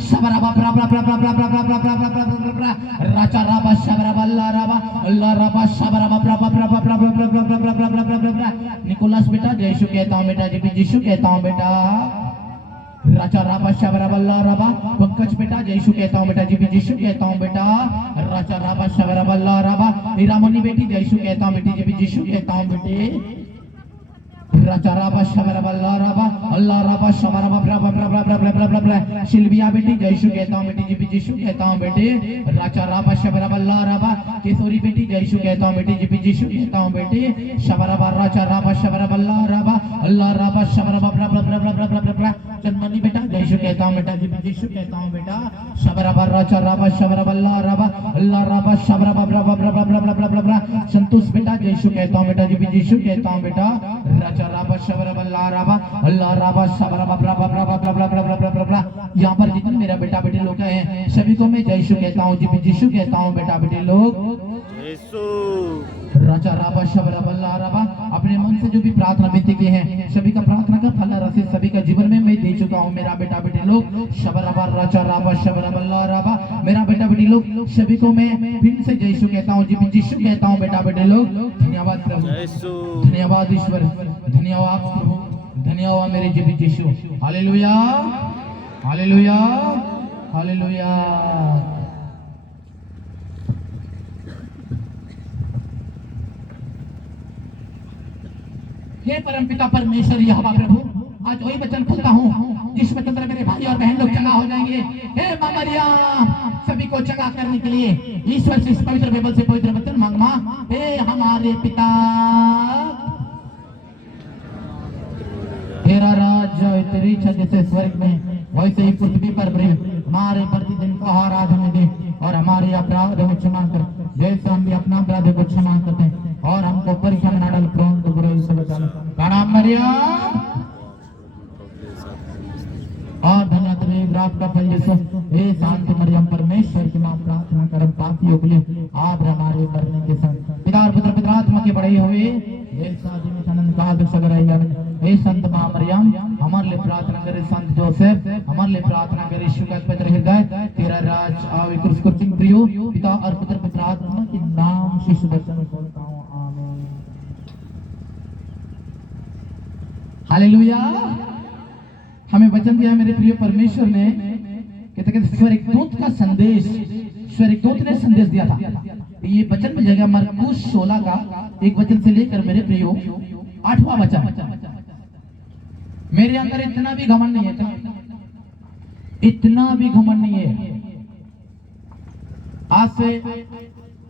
शबरबा ब्रा ब्रा ब्रा ब्रा ब्रा ब्रा ब्रा ब्रा ब्रा ब्रा ब्रा ब्रा राचा राबा शबरबा अल्लाह रबा शबरबा ब्रा ब्रा ब्रा ब्रा ब्रा ब्रा ब्रा ब्रा ब्रा ब्रा ब्रा ब्रा। Nicholas बेटा जय यीशु कहता हूं बेटा, जी यीशु कहता हूं बेटा। राजा राबा शबरबा अल्लाह रबा। पंकज बेटा जय यीशु कहता हूं बेटा, जी यीशु कहता हूं बेटा। राजा राबा शबरबा अल्लाह रबा। हीरामणि बेटी जय यीशु कहता हूं बेटी, जी यीशु कहता हूं बेटे। राजा राबा शबरबा अल्लाह रबा शबरबा ब्रा ब्रा ब्रा ब्रा ब्रा ब्रा ब्रा। शिल्विया बेटी जय यीशु कहता हूं बेटी, जी यीशु कहता हूं बेटे। राजा राबा शबरबा अल्लाह रबा। किशोरी बेटी जय यीशु कहता हूं बेटी, जी यीशु कहता हूं बेटे। शबरबा राजा राबा शबरबा अल्लाह रबा शबरबा ब्रा ब्रा ब्रा ब्रा ब्रा ब्रा ब्रा। चंदमणि बेटा जय यीशु कहता हूं बेटा, जी यीशु कहता हूं बेटा। शबरबा राजा राबा शबरबा अल्लाह रबा शबरबा ब्रा ब्रा ब्रा ब्रा ब्रा ब्रा ब्रा। संतोष बेटा जय यीशु कहता हूं बेटा, जी यीशु कहता हूं बेटा। राजा राबा शबरबा अल्लाह रबा शबरबा ब्रा ब्रा ब्रा ब्रा ब्रा ब्रा ब्रा ब्रा ब्रा। यहाँ पर जितने मेरा बेटा बेटे लोग हैं सभी को मैं जय यीशु कहता हूं, जी यीशु कहता हूं बेटा बेटे लोग। राजा राबा शबरबा अल्लाह रबा। अपने मन से जो भी प्रार्थना विनती की है सभी का प्रार्थना का फल रसीद सभी का जीवन में मैं दे चुका हूं मेरा बेटा बेटे लोग। शबरबा राजा राबा शबरबा अल्लाह रबा। मेरा बेटा बेटी लोग सभी को मैं फिर से जय यीशु कहता हूं, जी यीशु कहता हूं बेटा बेटे लोग। धन्यवाद प्रभु, धन्यवाद ईश्वर, धन्यवाद प्रभु, धन्यवाद मेरे जी यीशु। Hallelujah hallelujah hallelujah. हे परमपिता परमेश्वर यहोवा प्रभु, आज वही वचन खुलता हूँ जिस वचन पर मेरे भाई और बहन लोग चंगा हो जाएंगे। हे मां मरियम सभी को चंगा करने के लिए ईश्वर से इस पवित्र बाइबल से पवित्र वचन मांगना। हे हमारे पिता, तेरा राज्य तेरी इच्छा जैसे स्वर्ग में वैसे ही पृथ्वी पर भी हमारे प्रतिदिन का आहार हमें दे, और हमारे अपराध को क्षमा कर जैसे हम भी अपना अपराध को क्षमा करते हैं, और हमको परीक्षा में न डाल परंतु बुराई से बचा। प्रणाम मरियम। और धन्यवाद रात का फल यीशु। हे शांत मरियम परमेश्वर की मां, प्रार्थना करम पापियों के लिए आप हमारे मरने के समय पिता और पुत्र पवित्र आत्मा के बड़े हुए हे शादी में आनंद का दर्शक रहिए। हे संत मां मरियम हमारे लिए प्रार्थना करे। संत जोसेफ हमारे लिए प्रार्थना करे। यीशु का पवित्र हृदय तेरा राज आवे क्रूस को चिन्ह प्रियो पिता और पुत्र पवित्र आत्मा के नाम शिशु बच्चों में बोलता हूं आमीन। हालेलुया। हमें वचन दिया मेरे प्रिय परमेश्वर ने, कहते स्वर्गदूत का संदेश, स्वर्गदूत ने संदेश दिया था। ये वचन मिलेगा मरकुस 16 का एक वचन से लेकर मेरे प्रियो 8वां वचन। मेरे अंदर इतना भी घमंड नहीं है, इतना भी घमंड नहीं है, आज से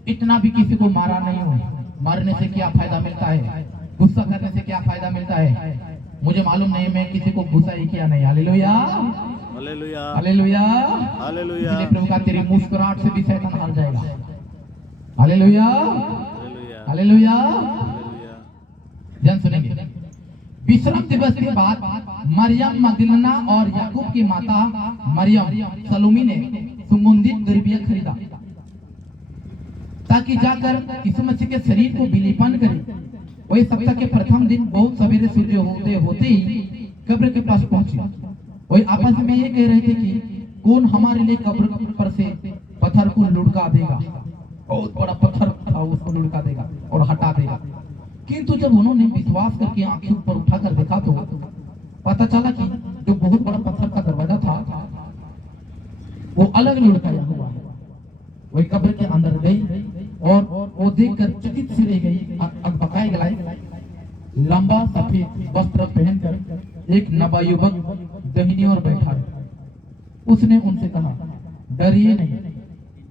इतना भी किसी को मारा नहीं हूं। मरने से क्या फायदा मिलता है, गुस्सा करने से क्या फायदा मिलता है, मुझे मालूम नहीं। मैं किसी को गुस्सा ही किया नहीं। Hallelujah hallelujah hallelujah hallelujah. प्रभु का तेरी मुस्कुराहट से भी शैतान हार जाएगा। Hallelujah hallelujah. ध्यान सुनेंगे। विश्राम दिवस के बाद मरियम मगदलीना और याकूब की माता मरियम सलोमी ने सुगंधित द्रव्य खरीदा ताकि जाकर यीशु मसीह के शरीर को विलीपन करे। वही सप्ताह के प्रथम दिन बहुत सवेरे सूर्य होते ही कब्र के पास पहुंचे। वही आपस में ये कह रहे थे कि कौन हमारे लिए कब्र पर से पत्थर को लुढ़का देगा। बहुत बड़ा पत्थर था, उसको लुढ़का देगा और हटा देगा। किंतु जब उन्होंने विश्वास करके आंखें ऊपर उठाकर देखा तो पता चला कि जो बहुत बड़ा पत्थर का दरवाजा था वो अलग लुढ़काया हुआ है। वही कब्र के अंदर गई और वो देखकर चकित सी रह गई। अकबकाई गलाई लंबा सफेद वस्त्र पहनकर एक नवयुवक दाहिनी ओर बैठा है। उसने उनसे कहा, डरिए नहीं,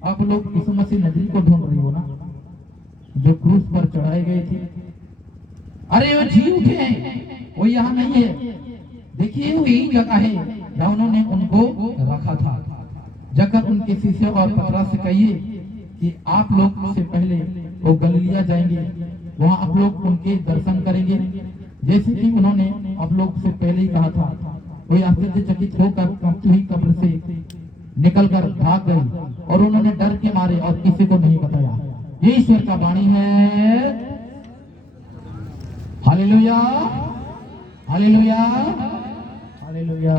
आप लोग यीशु मसीह नबी को ढूंढ रही हो ना, जो क्रूस पर चढ़ाए गए थे। अरे वो जी उठे हैं, वो यहाँ नहीं है। देखिए वो यही जगह है जहाँ उन्होंने उनको रखा था। जाकर उनके शिष्य और पतरस से कहिए कि आप लोग से पहले वो गलीलिया जाएंगे, वहाँ आप लोग उनके दर्शन करेंगे जैसे कि उन्होंने आप लोग से पहले ही कहा था। कोई आश्चर्यचकित होकर कांपती हुई कब्र से निकलकर भाग गई और उन्होंने डर के मारे और किसी को नहीं बताया। ये ईश्वर का वाणी है। Hallelujah hallelujah hallelujah.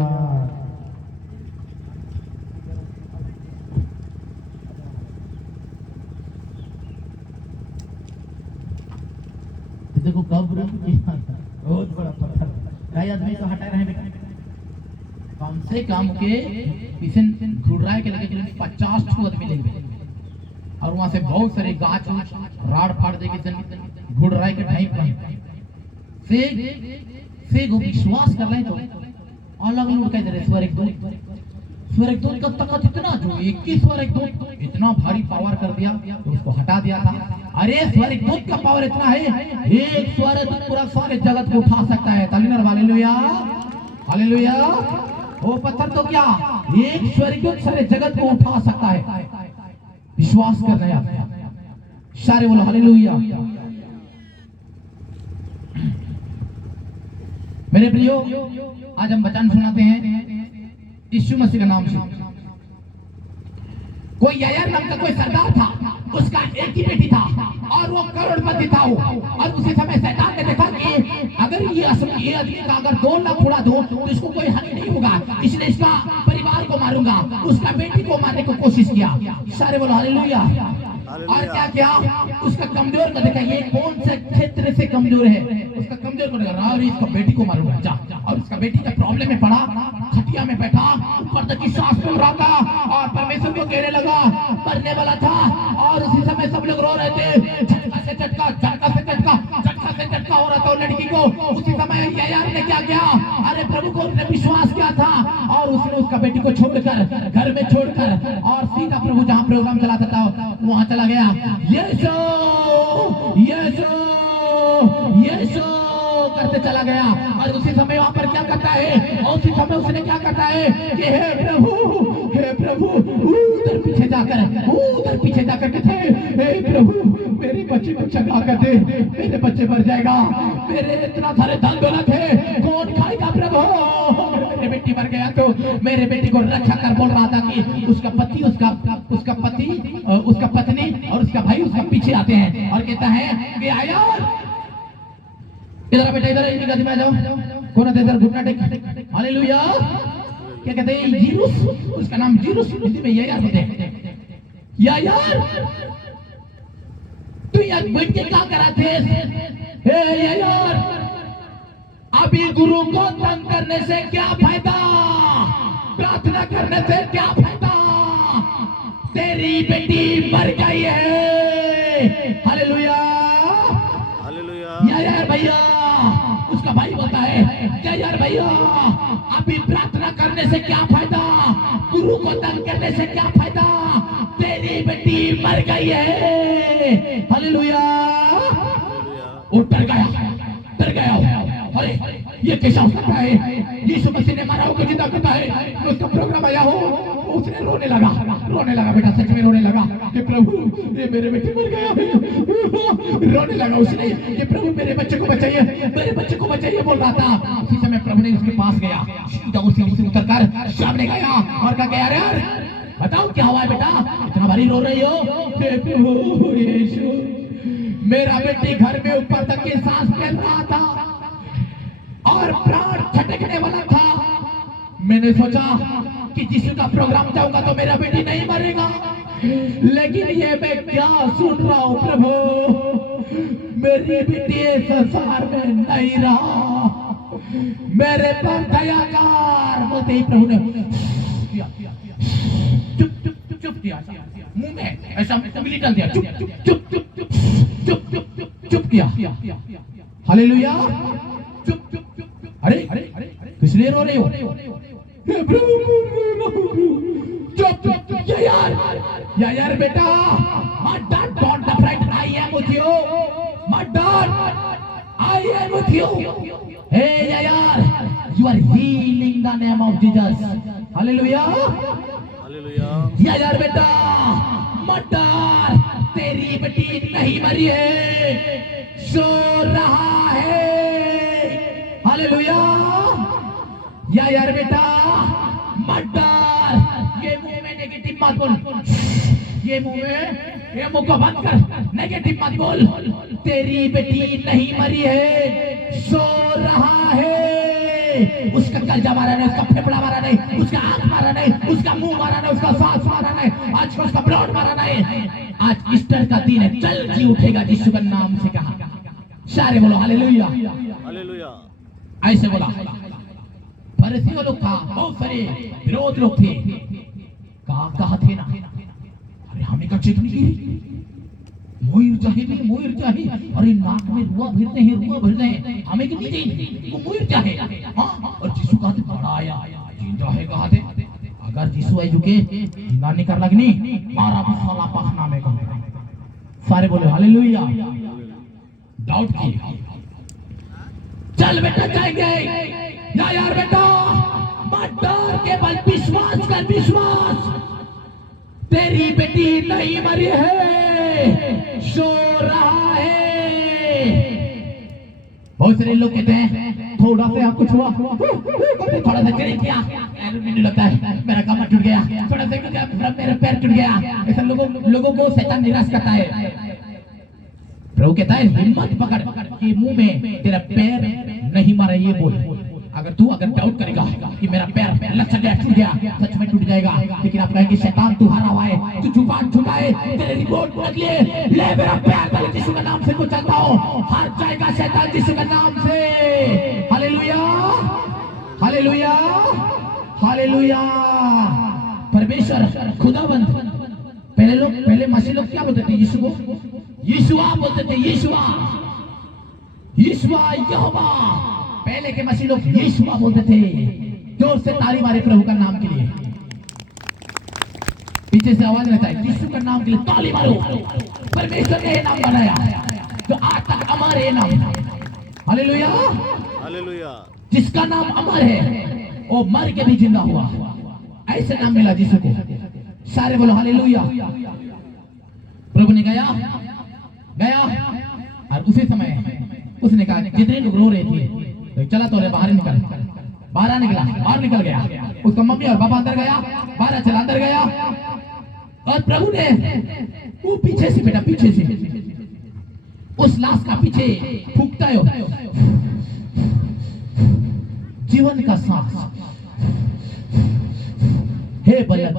देखो कब्र बहुत बड़ा पत्थर, कई आदमी तो हटा रहे हैं, कम से कम के पीछे घुड़राय के लेके 50 आदमी लेंगे, और वहां से बहुत सारे गाछ राड़ फाड़ देके घुड़राय के टाइप का से विश्वास कर रहे तो अलग अलग कह दे रहे स्वर्ग दूत का ताकत इतना, जो 21 स्वर्ग दूत इतना भारी पावर कर दिया तो उसको हटा दिया था। अरे स्वर्ग दूत का पावर इतना है, एक स्वर्ग दूत पूरा सारे जगत को उठा सकता है। तालीम हालेलुया हालेलुया। वो पत्थर तो क्या, एक स्वर्ग दूत सारे जगत को उठा सकता है। विश्वास कर रहे हैं सारे, बोलो हालेलुया। मेरे प्रियो, आज हम वचन सुनाते हैं यीशु मसीह का नाम से। कोई यायर नाम का कोई सरदार था, उसका एक ही बेटी था और वो करोड़पति था वो। और उसी समय शैतान ने देखा कि अगर ये आदमी का अगर 2 लाख उड़ा दो तो इसको कोई हानि नहीं होगा, इसलिए इसका परिवार को मारूंगा। उसका बेटी को मारने की कोशिश किया। सारे बोलो हालेलुया। और क्या किया, उसका कमजोर का देखा, ये कौन से क्षेत्र से कमजोर है, उसका कमजोर को देखा और इसका बेटी को मारूंगा जा। और उसका बेटी का प्रॉब्लम में पड़ा, खटिया में बैठा, ऊपर तक की सांस फूल रहा था और परमेश्वर को कहने लगा, मरने वाला था। और उसी समय सब लोग रो रहे थे, झटका से झटका, झटका से झटका, झटका से झटका हो रहा था लड़की को। उसी समय यायार ने क्या किया, अरे प्रभु को उसने विश्वास किया था और उसने उसका बेटी को छोड़कर, घर में छोड़कर और सीधा प्रभु जहां प्रोग्राम चलाता था वहां चला गया। यीशु यीशु यीशु करते चला गया। और उसी समय वहां पर क्या करता है, और उसी समय उसने क्या करता है कि हे प्रभु उधर पीछे जाकर कहते हैं, हे प्रभु मेरे बच्चे को चंगा कर दे, मेरे बच्चे मर जाएगा, मेरे इतना सारे धन दौलत है, कौन खाएगा प्रभु, मेरे बेटी मर गया। तो मेरे बेटी को रक्षा कर बोल रहा था कि उसका पति उसका पत्नी और उसका भाई उसका पीछे आते हैं और कहता है कि आया इधर बेटा, इधर इनकी गति में आ जाओ, कौन है इधर घुटना टेक, हालेलुया। क्या कहते हैं, जीरुस, उसका नाम जीरुस, हिंदी में यायार होते हैं। यायार तू यहाँ बैठ के क्या करा थे, हे यायार, अभी गुरु को तंग करने से क्या फायदा, प्रार्थना करने से क्या फायदा, तेरी बेटी मर गई है। Hallelujah hallelujah. यार भैया, उसका भाई बोलता है क्या यार भैया, अभी प्रार्थना करने से क्या फायदा, गुरु को तंग करने से क्या फायदा, तेरी बेटी मर गई है। हालेलुया। वो डर गया। अरे ये कैसा हो सकता है, यीशु मसीह ने मारा को जिंदा करता है। उसका प्रोग्राम आया हो, उसने रोने लगा बेटा, सच में रोने लगा कि प्रभु ये मेरे बेटे मर गया है। रोने लगा उसने कि प्रभु मेरे बच्चे को बचाइए बोल रहा था। उसी समय प्रभु ने उसके पास गया, सीधा उसी से उतरकर सामने गया और कहा यार बताओ क्या हुआ है बेटा, इतना भारी रो रही हो। प्रभु यीशु, मेरा बेटी घर में ऊपर तक की सांस फैल रहा था और प्राण छटकने वाला था। मैंने सोचा कि यीशु का प्रोग्राम जाऊंगा तो मेरा बेटी नहीं मरेगा, लेकिन ये मैं क्या सुन रहा हूं प्रभु, मेरी बेटी संसार में नहीं रहा, मेरे पर दया कर। बोलते ही प्रभु ने चुप किया, मुंह में ऐसा उंगली डाल दिया, चुप किया। हालेलुया। अरे किसलिए रो रहे हो, यार बेटा, don't afraid, I am with you, I am with you. Hey यार, you are healing the name of Jesus. Hallelujah. यार बेटा मत डर, तेरी बेटी नहीं मरी है, सो रहा है। हालेलुया। यार बेटा मत डर, ये मुंह में नेगेटिव मत बोल, ये मुंह को बंद कर, नेगेटिव मत बोल। तेरी बेटी नहीं मरी है, सो रहा है। उसका कलजा मारा नहीं, उसका फेफड़ा मारा नहीं, उसका आंख मारा नहीं, उसका मुंह मारा नहीं, उसका सांस मारा नहीं, आज उसका ब्लड मारा नहीं। आज ईस्टर का दिन है, चल जी उठेगा यीशु के नाम से कहा। सारे बोलो हालेलुया। हालेलुया। ऐसे बोला। फरीसियों लोग था, बहुत सारे विरोध लोग थे। कहा थे ना, अरे हमें का चेक नहीं की, मोहिर चाहिए, अरे नाक में रुआ भरते हैं, हमें की नहीं चाहिए, वो मोहिर चाहिए। हाँ, और यीशु कहा थे बड़ा आया, जिंदा है कहा थे, अगर यीशु आई झुके, जिंदा नहीं कर लगनी, मारा मसाला पखना में कर। सारे बोले हालेलुया। डाउट की, चल बेटा जाएंगे, यार बेटा मत डर, केवल विश्वास कर, विश्वास। तेरी बेटी नहीं मरी है, सो रहा है। बहुत सारे लोग कहते हैं थोड़ा सा कुछ हुआ, थोड़ा सा चले क्या, मुझे लगता है मेरा कमर टूट गया, थोड़ा सा मेरा पैर टूट गया। ऐसा लोगों को शैतान निराश करता है। प्रभु कहता है हिम्मत पकड़ कि मुंह में तेरा पैर नहीं मारा, ये बोल। अगर डाउट करेगा कि मेरा पैर लग गया, टूट गया, सच में टूट जाएगा। लेकिन आप कहेंगे शैतान तू हारा हुआ है, तू जुबान छुड़ाए, तेरे रिपोर्ट बदले, ले मेरा पैर यीशु के नाम से को चलता हूं, हार जाएगा शैतान यीशु के नाम से। Hallelujah, hallelujah, hallelujah. परमेश्वर खुदावंत, पहले मसीह लोग क्या बोलते थे यीशु को? यीशुआ बोलते थे, यीशुआ, यीशुआ, यहोवा। पहले के मसीह लोग यीशुआ बोलते थे। जोर से ताली मारे प्रभु का नाम के लिए। पीछे से आवाज रहता है, यीशु का नाम के लिए ताली मारो। परमेश्वर ने ये नाम बनाया तो आज तक अमर है नाम। Hallelujah, hallelujah. जिसका नाम अमर है वो मर के भी जिंदा हुआ, ऐसे नाम मिला यीशु को। सारे बोलो हालेलुया। प्रभु ने गया और उसी समय उसने कहा, जितने लोग रो रहे थे तो चला तो बाहर निकल गया। उसका मम्मी और पापा अंदर गया, बाहर चला अंदर गया। और प्रभु ने वो पीछे से, बेटा पीछे से उस लाश का पीछे फूंकता है जीवन का सांस। हे बालक,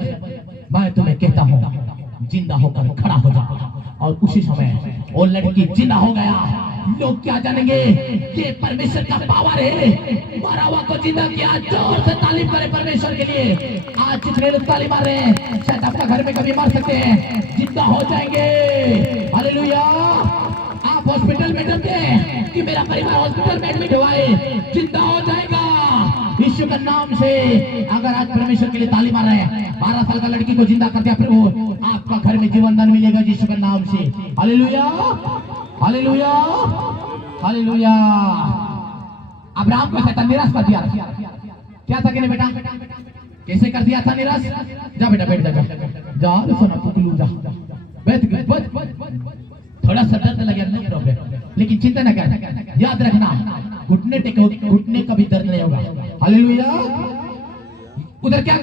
मैं तुम्हें कहता हूं जिंदा होकर खड़ा हो जा। और उसी समय वो लड़की जिंदा हो गया। लोग क्या जानेंगे, ये परमेश्वर का पावर है, मरा हुआ को जिंदा किया। जोर से ताली मारे परमेश्वर के लिए। आज जितने लोग ताली मार रहे हैं, शायद आपका घर में कभी मर सकते हैं, जिंदा हो जाएंगे। हालेलुया। आप हॉस्पिटल में डरते हैं कि मेरा परिवार हॉस्पिटल में एडमिट हुआ है, जिंदा हो जाएगा यीशु के नाम से। अगर आज परमेश्वर के लिए ताली मार रहे हैं, 12 साल का लड़की को जिंदा कर दिया प्रभु, आपका घर में जीवन दान मिलेगा यीशु के नाम से। Hallelujah, hallelujah, hallelujah. अब्राहम को शैतान निराश कर दिया। क्या था कि नहीं बेटा, कैसे कर दिया था निराश? जा बेटा बैठ जा सोना पुकलू जा, बैठ। थोड़ा सा दर्द लगे, नो प्रॉब्लम, लेकिन चिंता न कर, याद रखना घुटने का भी दर्द नहीं होगा। हालेलुया। उधर क्या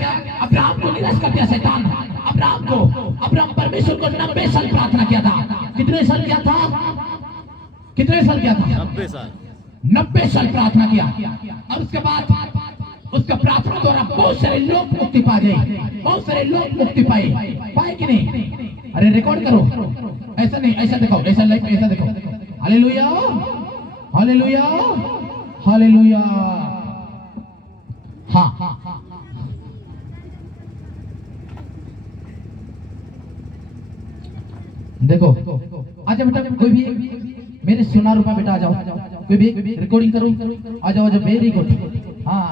अब्राहम को निराश कर दिया शैतान। अब्राहम परमेश्वर को 90 साल प्रार्थना किया था। कितने साल किया था? 90 साल प्रार्थना किया। और उसके बाद उसका प्रार्थना द्वारा बहुत सारे लोग मुक्ति पा गए, बहुत सारे लोग मुक्ति पाए कि नहीं? अरे रिकॉर्ड करो, ऐसा नहीं, ऐसा देखो, ऐसा लाइफ में ऐसा देखो। Hallelujah, hallelujah, hallelujah. हाँ, देखो अच्छा बेटा, कोई भी मेरे सोना रूपा बेटा आ जाओ, कोई भी रिकॉर्डिंग करो, आ जाओ। वेरी गुड, हाँ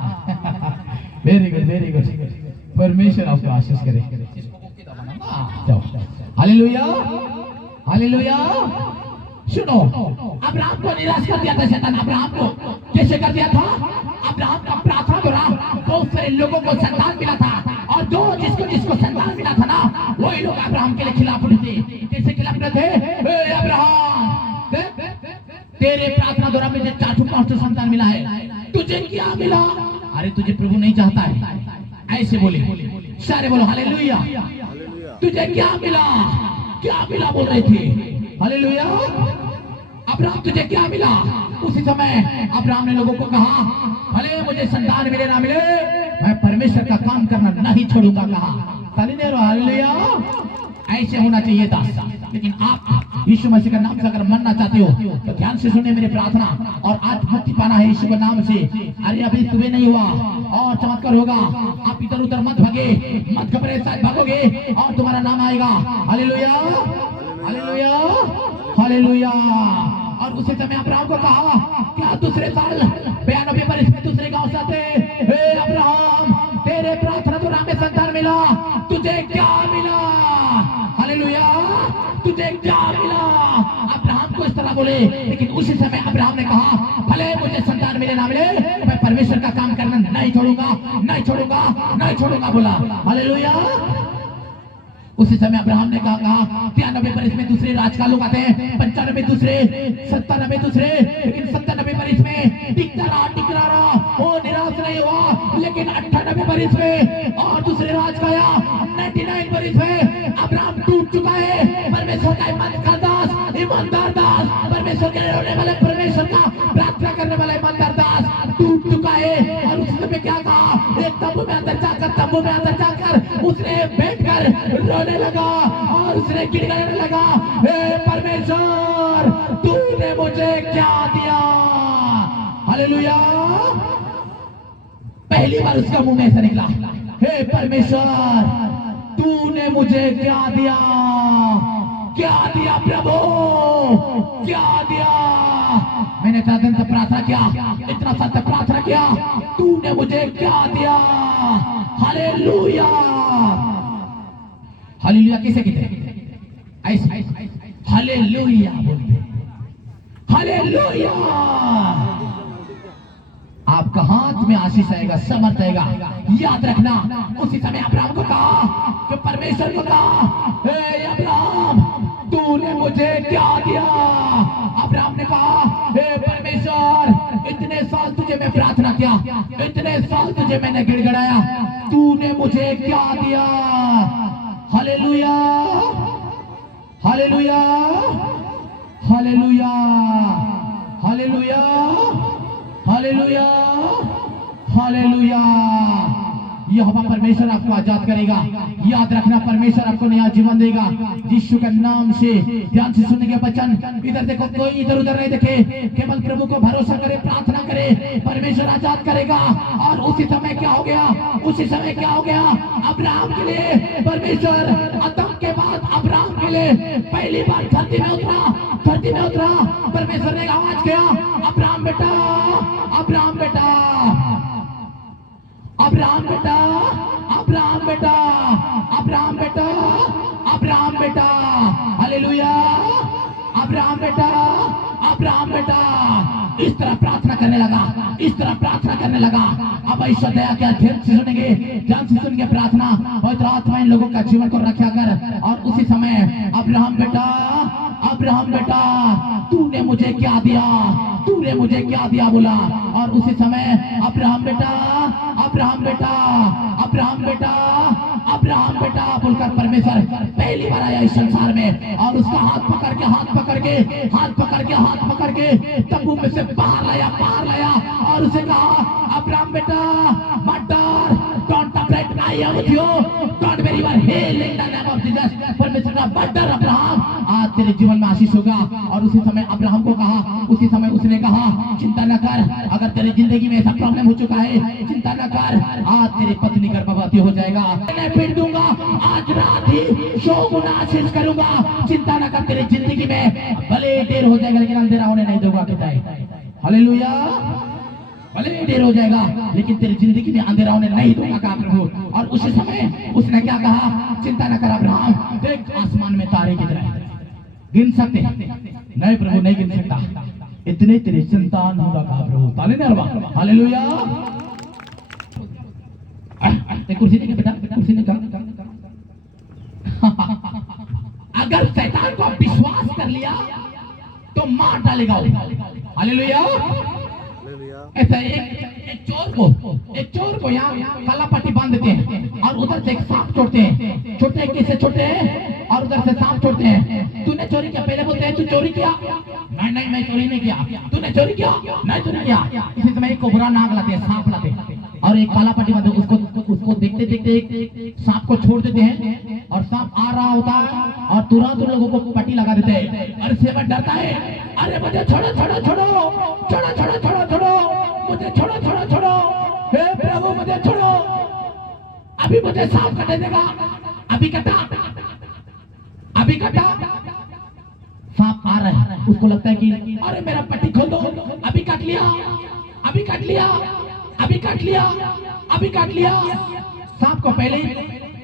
वेरी गुड। परमेश्वर आपको आशीष करे। जाओ। Hallelujah, hallelujah. सुनो, अब्राहम को निराश कर दिया था शैतान। अब्राहम को कैसे कर दिया था? अब्राहम का प्रार्थना दौरान बहुत सारे लोगों को संतान मिला था, और जो जिसको संतान मिला था ना, वही लोग अब्राहम के लिए खिलाफ उठे थे। कैसे खिलाफ उठे थे? अब्राहम, तेरे प्रार्थना द्वारा मुझे 4-5 संतान मिला है, तुझे क्या मिला? अरे तुझे प्रभु नहीं चाहता है, ऐसे बोले। सारे बोलो हालेलुया। तुझे क्या मिला? क्या मिला बोल रहे थे। हालेलुया। अब्राहम तुझे क्या मिला? उसी समय अब्राहम ने लोगों को कहा, भले मुझे संतान मिले ना मिले, मैं परमेश्वर का काम करना नहीं छोड़ूंगा। कहा हालेलुया, ऐसे होना चाहिए था। लेकिन आप यीशु मसीह का नाम से अगर मरना चाहते हो तो ध्यान से सुनिए मेरी प्रार्थना, और आज मुक्ति पाना है यीशु के नाम से। अरे अभी सुबह नहीं हुआ और चमत्कार होगा। आप इधर उधर मत भागे, मत घबराए, शायद भागोगे और तुम्हारा नाम आएगा। Hallelujah, hallelujah, hallelujah. और उसी समय अब्राहम को कहा, क्या दूसरे साल 92 वर्ष में दूसरे गांव से आते, हे अब्राहम तेरे प्रार्थना द्वारा में संतान मिला, तुझे क्या मिला? हालेलुया, तुझे क्या मिला? अब्राहम को इस तरह बोले, लेकिन उसी समय अब्राहम ने कहा, भले मुझे संतान मिले ना मिले, मैं परमेश्वर का काम करना नहीं छोड़ूंगा, नहीं छोड़ूंगा, नहीं छोड़ूंगा बोला। हालेलुया। उसी समय अब्राहम ने कहा 93 वर्ष में दूसरे राजकाल लोग आते हैं, 95 दूसरे, 97 दूसरे, लेकिन 97 वर्ष में टिकता रहा, वो निराश नहीं हुआ। लेकिन 98 वर्ष में और दूसरे राज का 99 वर्ष में अब्राहम टूट चुका है। परमेश्वर का ईमानदार दास, ईमानदार दास, परमेश्वर के रोने वाले, परमेश्वर का प्रार्थना करने वाला ईमानदार दास टूट चुका है। और उस समय क्या कहा, एक तंबू में अंदर जाकर उसने बैठकर रोने लगा और उसने गिड़गिड़ाने लगा, हे परमेश्वर तूने मुझे क्या दिया? हालेलुया। पहली बार उसका मुंह में से निकला, हे परमेश्वर तूने मुझे क्या दिया? क्या दिया प्रभु, क्या दिया? मैंने इतना दिन से प्रार्थना किया, इतना सत्य प्रार्थना किया, तूने मुझे क्या दिया? हालेलुया। हालेलुया किसे कहते हैं? ऐसे हालेलुया बोलते, हालेलुया। आपका हाथ में आशीष आएगा, समर्थ आएगा। याद रखना, उसी समय अब्राहम को कहा, जो परमेश्वर को कहा, हे अब्राहम तूने मुझे क्या दिया? अब्राहम ने कहा, हे परमेश्वर इतने साल तुझे मैं प्रार्थना किया, इतने साल तुझे मैंने गिड़गिड़ाया, तूने मुझे क्या दिया? Hallelujah, hallelujah, hallelujah, hallelujah, hallelujah, hallelujah. यहोवा परमेश्वर आपको आजाद करेगा। याद रखना, परमेश्वर आपको नया जीवन देगा यीशु के नाम से। ध्यान से सुनेंगे वचन। इधर देखो, कोई इधर उधर नहीं देखे, केवल प्रभु को भरोसा करे, प्रार्थना करे, परमेश्वर आजाद करेगा। और उसी समय क्या हो गया, उसी समय क्या हो गया? अब्राहम के लिए परमेश्वर आदम के बाद अब्राहम के लिए पहली बार धरती में उतरा, धरती में उतरा। परमेश्वर ने आवाज किया, अब्राहम बेटा, अब्राहम बेटा, अब्राहम बेटा, अब्राहम बेटा, अब्राहम बेटा, अब्राहम बेटा। हालेलुया, अब्राहम बेटा, अब्राहम बेटा। इस तरह प्रार्थना करने लगा, इस तरह प्रार्थना करने लगा। अब ईश्वर दया क्या, ध्यान से सुनेंगे, ध्यान से सुनेंगे प्रार्थना। पवित्र आत्मा इन लोगों का जीवन को रक्षा कर। और उसी समय अब्राहम बेटा, अब्राहम बेटा तूने मुझे क्या दिया? तूने मुझे क्या दिया बोला। और उसी समय अब्राहम बेटा, अब्राहम बेटा, अब्राहम बेटा, अब्राहम बेटा बोलकर परमेश्वर पहली बार आया इस संसार में। और उसका हाथ पकड़ के, हाथ पकड़ के, हाथ पकड़ के, हाथ पकड़ के तंबू में से बाहर लाया, बाहर लाया। और उसे कहा, अब्राहम बेटा मत डर, don't afraid, I am with you, don't very one, hello in the name of Jesus. परमेश्वर का मत डर अब्राहम, आज तेरे जीवन में आशीष होगा। और उसी समय अब्राहम को कहा, उसी समय उसने कहा, चिंता न कर, अगर तेरी जिंदगी में ऐसा प्रॉब्लम हो चुका है, चिंता न कर, आज तेरी पत्नी गर्भवती हो जाएगा, मैं पीट दूंगा, आज रात ही 100 गुना आशीष करूंगा। चिंता न कर, तेरी जिंदगी में भले देर हो जाएगा लेकिन अंधेरा होने नहीं दूंगा। हालेलुया, भले देर हो जाएगा लेकिन तेरी जिंदगी में अंधेरा होने नहीं दूंगा कहा प्रभु। और उसी समय उसने क्या कहा, चिंता न कर अब्राहम, देख आसमान में तारे गिर रहे हैं, गिन सकते? नहीं प्रभु, नहीं गिन सकता, इतने तेरे संतान होगा कहा प्रभु। ताले ने, हालेलुया। कुर्सी ने बेटा, कुर्सी ने कहा, अगर शैतान को विश्वास कर लिया तो मार डालेगा। हालेलुया। ऐसा एक चोर को यहाँ काला पट्टी बांध देते हैं और उधर से एक सांप छोड़ते हैं, छोटे किसे छोटे हैं और उधर से सांप छोड़ते हैं। तूने चोरी किया, पहले बोलते हैं तू चोरी किया, नहीं नहीं मैं चोरी नहीं किया। तूने चोरी किया, नहीं तूने किया। इसी समय एक कोबरा नाग लाते हैं, सांप लाते हैं और एक काला पट्टी बांधते, उसको देखते देखते सांप को छोड़ देते हैं और सांप आ रहा होता है और तुरंत उन लोगों को पट्टी लगा देते हैं। अरे सेवक डरता है, अरे मुझे छोड़ो छोड़ो छोड़ो छोड़ो छोड़ो छोड़ो छोड़ो मुझे छोड़ो छोड़ो छोड़ो, हे प्रभु मुझे छोड़ो, अभी मुझे साफ कर देगा, अभी कटा अभी कटा। सांप आ रहा है, उसको लगता है कि अरे मेरा पट्टी खोल दो, अभी काट लिया अभी काट लिया अभी काट लिया अभी काट लिया। सांप को पहले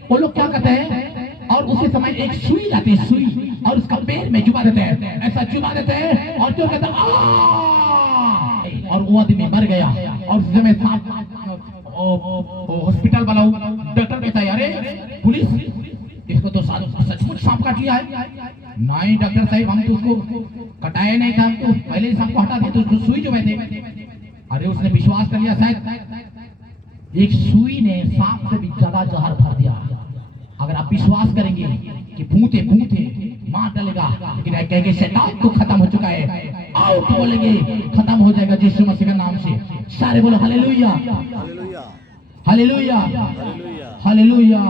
वो लोग क्या करते हैं, और उसी समय एक सुई लाते हैं, सुई, और उसका पैर में चुबा देते हैं, ऐसा चुबा देते हैं और जो कहता है और वो आदमी मर गया। और उस समय सांप हॉस्पिटल वाला डॉक्टर कहता है अरे पुलिस, इसको तो सचमुच सांप काट लिया है। नहीं डॉक्टर साहब, हम तो उसको कटाया नहीं था, तो पहले ही सांप को हटा दिया, तो उसको सुई जो थे। अरे उसने विश्वास कर लिया, शायद एक सुई ने सांप से भी ज्यादा जहर भर दिया। अगर आप विश्वास करेंगे कि भूते भूते मार डालेगा, लेकिन कहेंगे शैतान तो खत्म हो चुका है, आउट बोलेंगे खत्म हो जाएगा यीशु मसीह के नाम से। सारे बोलो hallelujah hallelujah hallelujah hallelujah hallelujah.